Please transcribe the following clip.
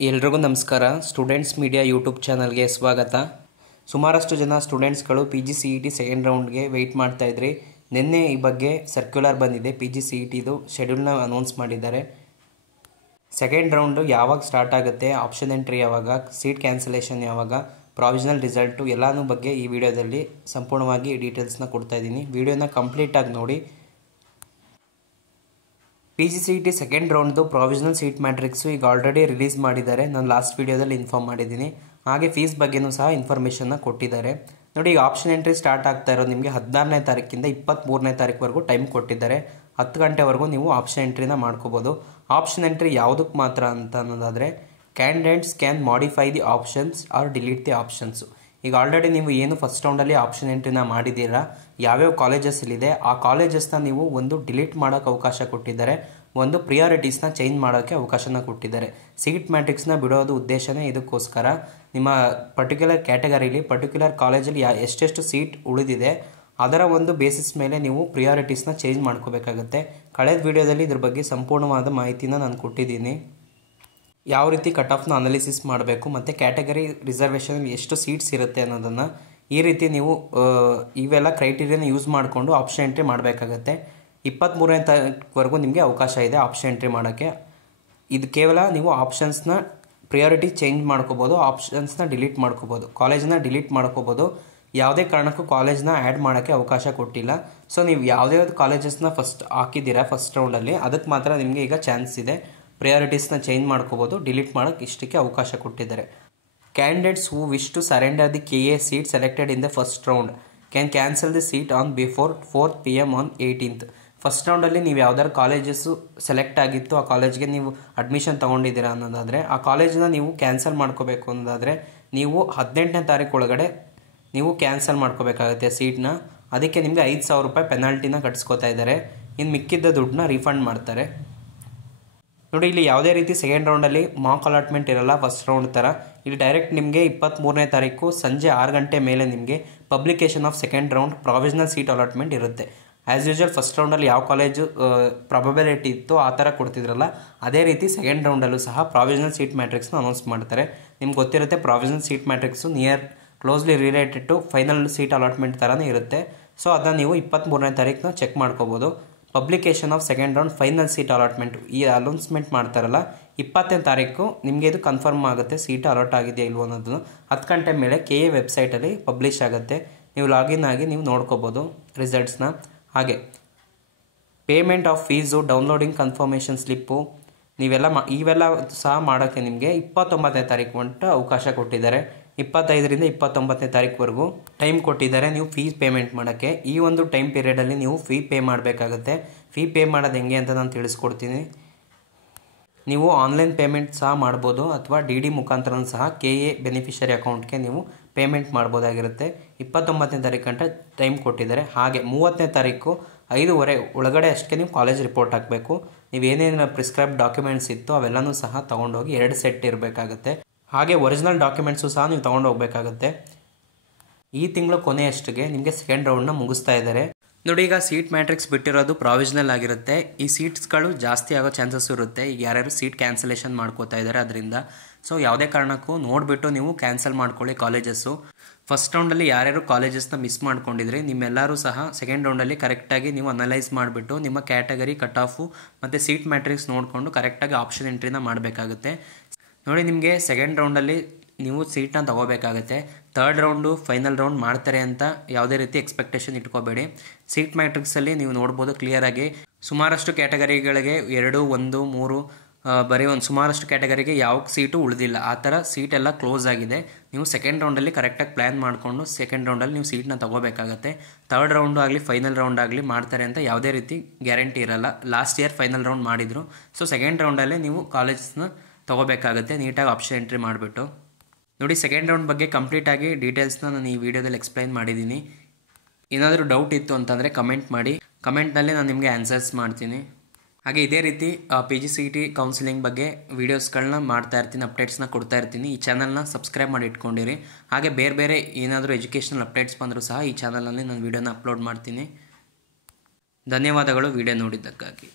ಎಲ್ರಿಗೂ ನಮಸ್ಕಾರ. Students media YouTube ಚಾನಲ್ಗೆ ಸ್ವಾಗತ. ಸುಮಾರಷ್ಟು ಜನ ಸ್ಟೂಡೆಂಟ್ಸ್ಗಳು PGCET ಸೆಕೆಂಡ್ ರೌಂಡ್ಗೆ ವೆಯ್ಟ್ ಮಾಡ್ತಾ ಇದ್ರಿ. ನಿನ್ನೆ ಈ ಬಗ್ಗೆ ಸರ್ಕ್ಯುಲರ್ ಬಂದಿದೆ. PGCETದು ಶೆಡ್ಯೂಲ್ನ ಅನೌನ್ಸ್ ಮಾಡಿದ್ದಾರೆ. ಸೆಕೆಂಡ್ ರೌಂಡು ಯಾವಾಗ ಸ್ಟಾರ್ಟ್ ಆಗುತ್ತೆ, ಆಪ್ಷನ್ ಎಂಟ್ರಿ ಯಾವಾಗ, ಸೀಟ್ ಕ್ಯಾನ್ಸಲೇಷನ್ ಯಾವಾಗ, ಪ್ರಾವಿಷನಲ್ ರಿಸಲ್ಟು ಎಲ್ಲಾನು ಬಗ್ಗೆ ಈ ವಿಡಿಯೋದಲ್ಲಿ ಸಂಪೂರ್ಣವಾಗಿ ಡೀಟೇಲ್ಸ್ನ ಕೊಡ್ತಾ ಇದ್ದೀನಿ. ವಿಡಿಯೋನ ಕಂಪ್ಲೀಟಾಗಿ ನೋಡಿ. PGCET ಸೆಕೆಂಡ್ ರೌಂಡ್ದು ಪ್ರಾವಿಷನಲ್ ಸೀಟ್ ಮ್ಯಾಟ್ರಿಕ್ಸು ಈಗ ಆಲ್ರೆಡಿ ರಿಲೀಸ್ ಮಾಡಿದ್ದಾರೆ. ನಾನು ಲಾಸ್ಟ್ ವಿಡಿಯೋದಲ್ಲಿ ಇನ್ಫಾರ್ಮ್ ಮಾಡಿದ್ದೀನಿ. ಹಾಗೆ ಫೀಸ್ ಬಗ್ಗೆನೂ ಸಹ ಇನ್ಫಾರ್ಮೇಷನ್ನ ಕೊಟ್ಟಿದ್ದಾರೆ. ನೋಡಿ, ಈಗ ಆಪ್ಷನ್ ಎಂಟ್ರಿ ಸ್ಟಾರ್ಟ್ ಆಗ್ತಾ ಇರೋದು ನಿಮಗೆ 16ನೇ ತಾರೀಕಿಂದ 23ನೇ ತಾರೀಕುವರೆಗೂ ಟೈಮ್ ಕೊಟ್ಟಿದ್ದಾರೆ. 10 ಗಂಟೆವರೆಗೂ ನೀವು ಆಪ್ಷನ್ ಎಂಟ್ರಿನ ಮಾಡ್ಕೋಬೋದು. ಆಪ್ಷನ್ ಎಂಟ್ರಿ ಯಾವುದಕ್ಕೆ ಮಾತ್ರ ಅಂತ ಅನ್ನೋದಾದರೆ, candidates can modify the options are delete the options. ಈಗ ಆಲ್ರೆಡಿ ನೀವು ಏನು ಫಸ್ಟ್ ರೌಂಡಲ್ಲಿ ಆಪ್ಷನ್ ಎಂಟ್ರಿನ ಮಾಡಿದ್ದೀರಾ, ಯಾವ್ಯಾವ ಕಾಲೇಜಸ್ಸಲ್ಲಿದೆ ಆ ಕಾಲೇಜಸ್ನ ನೀವು ಒಂದು ಡಿಲೀಟ್ ಮಾಡೋಕ್ಕೆ ಅವಕಾಶ ಕೊಟ್ಟಿದ್ದಾರೆ, ಒಂದು ಪ್ರಿಯಾರಿಟೀಸ್ನ ಚೇಂಜ್ ಮಾಡೋಕ್ಕೆ ಅವಕಾಶನ ಕೊಟ್ಟಿದ್ದಾರೆ. ಸೀಟ್ ಮ್ಯಾಟ್ರಿಕ್ಸ್ನ ಬಿಡೋದು ಉದ್ದೇಶನೇ ಇದಕ್ಕೋಸ್ಕರ. ನಿಮ್ಮ ಪರ್ಟಿಕ್ಯುಲರ್ ಕ್ಯಾಟಗರಿಲಿ ಪರ್ಟಿಕ್ಯುಲರ್ ಕಾಲೇಜಲ್ಲಿ ಎಷ್ಟೆಷ್ಟು ಸೀಟ್ ಉಳಿದಿದೆ ಅದರ ಒಂದು ಬೇಸಿಸ್ ಮೇಲೆ ನೀವು ಪ್ರಿಯಾರಿಟೀಸ್ನ ಚೇಂಜ್ ಮಾಡ್ಕೋಬೇಕಾಗುತ್ತೆ. ಕಳೆದ ವಿಡಿಯೋದಲ್ಲಿ ಇದ್ರ ಬಗ್ಗೆ ಸಂಪೂರ್ಣವಾದ ಮಾಹಿತಿನ ನಾನು ಕೊಟ್ಟಿದ್ದೀನಿ. ಯಾವ ರೀತಿ ಕಟ್ ಆಫ್ನ ಅನಾಲಿಸಿಸ್ ಮಾಡಬೇಕು ಮತ್ತು ಕ್ಯಾಟಗರಿ ರಿಸರ್ವೇಷನಲ್ಲಿ ಎಷ್ಟು ಸೀಟ್ಸ್ ಇರುತ್ತೆ ಅನ್ನೋದನ್ನು ಈ ರೀತಿ ನೀವು ಇವೆಲ್ಲ ಕ್ರೈಟೀರಿಯಾನ ಯೂಸ್ ಮಾಡಿಕೊಂಡು ಆಪ್ಷನ್ ಎಂಟ್ರಿ ಮಾಡಬೇಕಾಗತ್ತೆ. 23ನೇ ತಾರೀಕುವರೆಗೂ ನಿಮಗೆ ಅವಕಾಶ ಇದೆ ಆಪ್ಷನ್ ಎಂಟ್ರಿ ಮಾಡೋಕ್ಕೆ. ಇದು ಕೇವಲ ನೀವು ಆಪ್ಷನ್ಸ್ನ ಪ್ರಿಯಾರಿಟಿ ಚೇಂಜ್ ಮಾಡ್ಕೋಬೋದು, ಆಪ್ಷನ್ಸ್ನ ಡಿಲೀಟ್ ಮಾಡ್ಕೋಬೋದು, ಕಾಲೇಜನ್ನ ಡಿಲೀಟ್ ಮಾಡ್ಕೋಬೋದು. ಯಾವುದೇ ಕಾರಣಕ್ಕೂ ಕಾಲೇಜ್ನ ಆ್ಯಡ್ ಮಾಡೋಕ್ಕೆ ಅವಕಾಶ ಕೊಟ್ಟಿಲ್ಲ. ಸೊ ನೀವು ಯಾವುದೇ ಕಾಲೇಜಸ್ನ ಫಸ್ಟ್ ಹಾಕಿದ್ದೀರಾ ಫಸ್ಟ್ ರೌಂಡಲ್ಲಿ, ಅದಕ್ಕೆ ಮಾತ್ರ ನಿಮಗೆ ಈಗ ಚಾನ್ಸ್ ಇದೆ. ಪ್ರಿಯಾರಿಟೀಸ್ನ ಚೇಂಜ್ ಮಾಡ್ಕೋಬೋದು, ಡಿಲೀಟ್ ಮಾಡೋಕ್ಕೆ ಇಷ್ಟಕ್ಕೆ ಅವಕಾಶ ಕೊಟ್ಟಿದ್ದಾರೆ. Candidates who wish to surrender the KA seat selected in the first round can cancel the seat on before 4 PM on 18th. First ರೌಂಡಲ್ಲಿ ನೀವು ಯಾವ್ದಾದ್ರು ಕಾಲೇಜಸ್ಸು ಸೆಲೆಕ್ಟ್ ಆಗಿತ್ತು, ಆ ಕಾಲೇಜ್ಗೆ ನೀವು ಅಡ್ಮಿಷನ್ ತೊಗೊಂಡಿದ್ದೀರಾ ಅನ್ನೋದಾದರೆ ಆ ಕಾಲೇಜನ್ನ ನೀವು ಕ್ಯಾನ್ಸಲ್ ಮಾಡ್ಕೋಬೇಕು ಅನ್ನೋದಾದರೆ ನೀವು 18ನೇ ತಾರೀಕು ಒಳಗಡೆ ನೀವು ಕ್ಯಾನ್ಸಲ್ ಮಾಡ್ಕೋಬೇಕಾಗುತ್ತೆ ಸೀಟ್ನ. ಅದಕ್ಕೆ ನಿಮಗೆ 5,000 ರೂಪಾಯಿ ಪೆನಾಲ್ಟಿನ ಕಟ್ಸ್ಕೊತಾ ಇದ್ದಾರೆ. ಇನ್ನು ಮಿಕ್ಕಿದ್ದ ದುಡ್ಡನ್ನ ರೀಫಂಡ್ ಮಾಡ್ತಾರೆ. ನೋಡಿ, ಇಲ್ಲಿ ಯಾವುದೇ ರೀತಿ ಸೆಕೆಂಡ್ ರೌಂಡಲ್ಲಿ ಮಾಕ್ ಅಲಾಟ್ಮೆಂಟ್ ಇರಲ್ಲ ಫಸ್ಟ್ ರೌಂಡ್ ಥರ. ಇಲ್ಲಿ ಡೈರೆಕ್ಟ್ ನಿಮಗೆ 23ನೇ ತಾರೀಕು ಸಂಜೆ 6 ಗಂಟೆ ಮೇಲೆ ನಿಮಗೆ publication of second round provisional seat allotment ಇರುತ್ತೆ. ಆ್ಯಸ್ ಯೂಶುವಲ್ ಫಸ್ಟ್ ರೌಂಡಲ್ಲಿ ಯಾವ ಕಾಲೇಜು ಪ್ರಾಬಬಿಲಿಟಿ ಇತ್ತು ಆ ಥರ ಕೊಡ್ತಿದ್ರಲ್ಲ, ಅದೇ ರೀತಿ ಸೆಕೆಂಡ್ ರೌಂಡಲ್ಲೂ ಸಹ ಪ್ರಾವಿಷನಲ್ ಸೀಟ್ ಮ್ಯಾಟ್ರಿಕ್ಸ್ನ ಅನೌನ್ಸ್ ಮಾಡ್ತಾರೆ. ನಿಮ್ಗೆ ಗೊತ್ತಿರುತ್ತೆ, provisional seat matrix closely related to final seat allotment ಥರನೇ ಇರುತ್ತೆ. ಸೊ ಅದನ್ನ ನೀವು 23ನೇ ತಾರೀಕನ್ನ ಚೆಕ್ ಮಾಡ್ಕೋಬೋದು. Publication of second round final seat allotment ಈ ಅನೌನ್ಸ್ಮೆಂಟ್ ಮಾಡ್ತಾರಲ್ಲ, 20ನೇ ತಾರೀಕು ನಿಮಗೆ ಇದು ಕನ್ಫರ್ಮ್ ಆಗುತ್ತೆ ಸೀಟ್ ಅಲಾಟ್ ಆಗಿದೆಯಾ ಇಲ್ವೋ ಅನ್ನೋದನ್ನು. 10 ಗಂಟೆ ಮೇಲೆ KA ವೆಬ್ಸೈಟಲ್ಲಿ ಪಬ್ಲಿಷ್ ಆಗುತ್ತೆ. ನೀವು ಲಾಗಿನ್ ಆಗಿ ನೀವು ನೋಡ್ಕೋಬೋದು ರಿಸಲ್ಟ್ಸ್ನ. ಹಾಗೆ payment of fees, downloading confirmation slip ಇವೆಲ್ಲ ಸಹ ಮಾಡೋಕ್ಕೆ ನಿಮಗೆ 29ನೇ ತಾರೀಕು ಗಂಟ ಅವಕಾಶ ಕೊಟ್ಟಿದ್ದಾರೆ. 25ರಿಂದ 29ನೇ ತಾರೀಕುವರೆಗೂ ಟೈಮ್ ಕೊಟ್ಟಿದ್ದಾರೆ ನೀವು ಫೀಸ್ ಪೇಮೆಂಟ್ ಮಾಡೋಕ್ಕೆ. ಈ ಒಂದು ಟೈಮ್ ಪೀರಿಯಡಲ್ಲಿ ನೀವು ಫೀ ಪೇ ಮಾಡಬೇಕಾಗುತ್ತೆ. ಫೀ ಪೇ ಮಾಡೋದು ಹೆಂಗೆ ಅಂತ ನಾನು ತಿಳಿಸ್ಕೊಡ್ತೀನಿ. ನೀವು ಆನ್ಲೈನ್ ಪೇಮೆಂಟ್ ಸಹ ಮಾಡ್ಬೋದು ಅಥವಾ DD ಮುಖಾಂತರ ಸಹ KA ಬೆನಿಫಿಷರಿ ಅಕೌಂಟ್ಗೆ ನೀವು ಪೇಮೆಂಟ್ ಮಾಡ್ಬೋದಾಗಿರುತ್ತೆ. 29ನೇ ತಾರೀಕು ಗಂಟ ಟೈಮ್ ಕೊಟ್ಟಿದ್ದಾರೆ. ಹಾಗೆ 30ನೇ ತಾರೀಕು 5:30 ಒಳಗಡೆ ಅಷ್ಟಕ್ಕೆ ನೀವು ಕಾಲೇಜ್ ರಿಪೋರ್ಟ್ ಹಾಕಬೇಕು. ನೀವೇನೇನು ಪ್ರಿಸ್ಕ್ರೈಬ್ ಡಾಕ್ಯುಮೆಂಟ್ಸ್ ಇತ್ತು ಅವೆಲ್ಲನೂ ಸಹ ತೊಗೊಂಡೋಗಿ 2 ಸೆಟ್ ಇರಬೇಕಾಗುತ್ತೆ. ಹಾಗೆ ಒರಿಜಿನಲ್ ಡಾಕ್ಯುಮೆಂಟ್ಸು ಸಹ ನೀವು ತೊಗೊಂಡು ಹೋಗಬೇಕಾಗುತ್ತೆ. ಈ ತಿಂಗಳು ಕೊನೆಯಷ್ಟಿಗೆ ನಿಮಗೆ ಸೆಕೆಂಡ್ ರೌಂಡ್ನ ಮುಗಿಸ್ತಾ ಇದ್ದಾರೆ. ನೋಡಿ, ಈಗ ಸೀಟ್ ಮ್ಯಾಟ್ರಿಕ್ಸ್ ಬಿಟ್ಟಿರೋದು ಪ್ರಾವಿಷನಲ್ ಆಗಿರುತ್ತೆ. ಈ ಸೀಟ್ಸ್ಗಳು ಜಾಸ್ತಿ ಆಗೋ ಚಾನ್ಸಸ್ ಇರುತ್ತೆ. ಈಗ ಯಾರ್ಯಾರು ಸೀಟ್ ಕ್ಯಾನ್ಸಲೇಷನ್ ಮಾಡ್ಕೋತಾ ಇದ್ದಾರೆ ಅದರಿಂದ. ಸೊ ಯಾವುದೇ ಕಾರಣಕ್ಕೂ ನೋಡಿಬಿಟ್ಟು ನೀವು ಕ್ಯಾನ್ಸಲ್ ಮಾಡ್ಕೊಳ್ಳಿ ಕಾಲೇಜಸ್ಸು. ಫಸ್ಟ್ ರೌಂಡಲ್ಲಿ ಯಾರ್ಯಾರು ಕಾಲೇಜಸ್ನ ಮಿಸ್ ಮಾಡ್ಕೊಂಡಿದ್ರಿ ನಿಮ್ಮೆಲ್ಲರೂ ಸಹ ಸೆಕೆಂಡ್ ರೌಂಡಲ್ಲಿ ಕರೆಕ್ಟಾಗಿ ನೀವು ಅನಲೈಸ್ ಮಾಡಿಬಿಟ್ಟು ನಿಮ್ಮ ಕ್ಯಾಟಗರಿ ಕಟ್ ಆಫು ಮತ್ತು ಸೀಟ್ ಮ್ಯಾಟ್ರಿಕ್ಸ್ ನೋಡಿಕೊಂಡು ಕರೆಕ್ಟಾಗಿ ಆಪ್ಷನ್ ಎಂಟ್ರಿನ ಮಾಡಬೇಕಾಗುತ್ತೆ. ನೋಡಿ, ನಿಮಗೆ ಸೆಕೆಂಡ್ ರೌಂಡಲ್ಲಿ ನೀವು ಸೀಟ್ನ ತೊಗೋಬೇಕಾಗತ್ತೆ. ಥರ್ಡ್ ರೌಂಡು ಫೈನಲ್ ರೌಂಡ್ ಮಾಡ್ತಾರೆ ಅಂತ ಯಾವುದೇ ರೀತಿ ಎಕ್ಸ್ಪೆಕ್ಟೇಷನ್ ಇಟ್ಕೋಬೇಡಿ. ಸೀಟ್ ಮ್ಯಾಟ್ರಿಕ್ಸಲ್ಲಿ ನೀವು ನೋಡ್ಬೋದು ಕ್ಲಿಯರಾಗಿ ಸುಮಾರಷ್ಟು ಕ್ಯಾಟಗರಿಗಳಿಗೆ 2, 1, 3 ಬರೀ ಒಂದು ಸುಮಾರಷ್ಟು ಕ್ಯಾಟಗರಿಗೆ ಯಾವ ಸೀಟು ಉಳಿದಿಲ್ಲ. ಆ ಥರ ಸೀಟೆಲ್ಲ ಕ್ಲೋಸ್ ಆಗಿದೆ. ನೀವು ಸೆಕೆಂಡ್ ರೌಂಡಲ್ಲಿ ಕರೆಕ್ಟಾಗಿ ಪ್ಲ್ಯಾನ್ ಮಾಡಿಕೊಂಡು ಸೆಕೆಂಡ್ ರೌಂಡಲ್ಲಿ ನೀವು ಸೀಟ್ನ ತೊಗೋಬೇಕಾಗತ್ತೆ. ಥರ್ಡ್ ರೌಂಡು ಆಗಲಿ ಫೈನಲ್ ರೌಂಡ್ ಆಗಲಿ ಮಾಡ್ತಾರೆ ಅಂತ ಯಾವುದೇ ರೀತಿ ಗ್ಯಾರಂಟಿ ಇರಲ್ಲ. ಲಾಸ್ಟ್ ಇಯರ್ ಫೈನಲ್ ರೌಂಡ್ ಮಾಡಿದರು. ಸೊ ಸೆಕೆಂಡ್ ರೌಂಡಲ್ಲೇ ನೀವು ಕಾಲೇಜ್ನ ತೊಗೋಬೇಕಾಗುತ್ತೆ ನೀಟಾಗಿ ಆಪ್ಷನ್ ಎಂಟ್ರಿ ಮಾಡಿಬಿಟ್ಟು. ನೋಡಿ, ಸೆಕೆಂಡ್ ರೌಂಡ್ ಬಗ್ಗೆ ಕಂಪ್ಲೀಟಾಗಿ ಡೀಟೇಲ್ಸ್ನ ನಾನು ಈ ವಿಡಿಯೋದಲ್ಲಿ ಎಕ್ಸ್ಪ್ಲೈನ್ ಮಾಡಿದ್ದೀನಿ. ಏನಾದರೂ ಡೌಟ್ ಇತ್ತು ಅಂತಂದರೆ ಕಮೆಂಟ್ ಮಾಡಿ, ಕಮೆಂಟ್ನಲ್ಲಿ ನಾನು ನಿಮಗೆ ಆನ್ಸರ್ಸ್ ಮಾಡ್ತೀನಿ. ಹಾಗೆ ಇದೇ ರೀತಿ PGCET ಕೌನ್ಸಿಲಿಂಗ್ ಬಗ್ಗೆ ವೀಡಿಯೋಸ್ಗಳನ್ನ ಮಾಡ್ತಾ ಇರ್ತೀನಿ, ಅಪ್ಡೇಟ್ಸ್ನ ಕೊಡ್ತಾ ಇರ್ತೀನಿ. ಈ ಚಾನಲ್ನ ಸಬ್ಸ್ಕ್ರೈಬ್ ಮಾಡಿ ಇಟ್ಕೊಂಡಿರಿ. ಹಾಗೆ ಬೇರೆ ಏನಾದರೂ ಎಜುಕೇಷನಲ್ ಅಪ್ಡೇಟ್ಸ್ ಬಂದರೂ ಸಹ ಈ ಚಾನಲಲ್ಲಿ ನಾನು ವೀಡಿಯೋನ ಅಪ್ಲೋಡ್ ಮಾಡ್ತೀನಿ. ಧನ್ಯವಾದಗಳು ವಿಡಿಯೋ ನೋಡಿದ್ದಕ್ಕಾಗಿ.